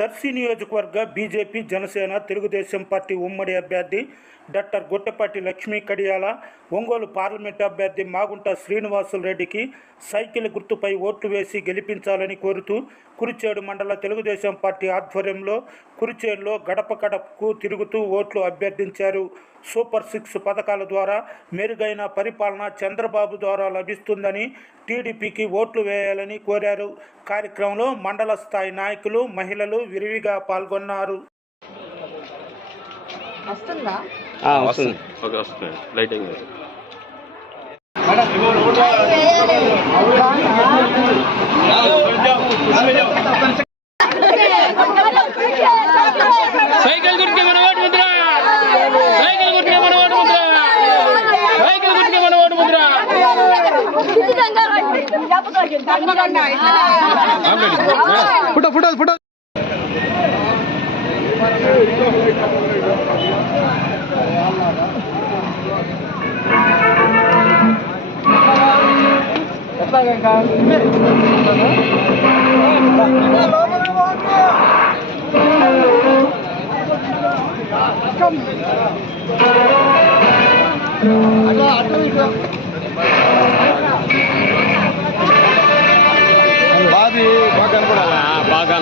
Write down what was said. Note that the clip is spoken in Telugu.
దర్శి నియోజకవర్గ బీజేపీ జనసేన తెలుగుదేశం పార్టీ ఉమ్మడి అభ్యర్థి డాక్టర్ గొట్టపాటి లక్ష్మీ కడియాల, ఒంగోలు పార్లమెంటు అభ్యర్థి మాగుంట శ్రీనివాసులు రెడ్డికి సైకిల్ గుర్తుపై ఓట్లు వేసి గెలిపించాలని కోరుతూ కురిచేడు మండల తెలుగుదేశం పార్టీ ఆధ్వర్యంలో కురిచేడులో గడప గడపకు తిరుగుతూ ఓట్లు అభ్యర్థించారు. సూపర్ 6 పథకాల ద్వారా మెరుగైన పరిపాలన చంద్రబాబు ద్వారా లభిస్తుందని, టీడీపీకి ఓట్లు వేయాలని కోరారు. కార్యక్రమంలో మండల స్థాయి నాయకులు, మహిళలు విరివిగా పాల్గొన్నారు. సైకిల్ గుర్తుకే మన ఓటు ముద్ర, సైకిల్ గుర్తుకే మన ఓటు ముద్ర, సైకిల్ గుర్తుకే మన vote Mudra. Photo photo photo బాగా కనపడాలా బాగా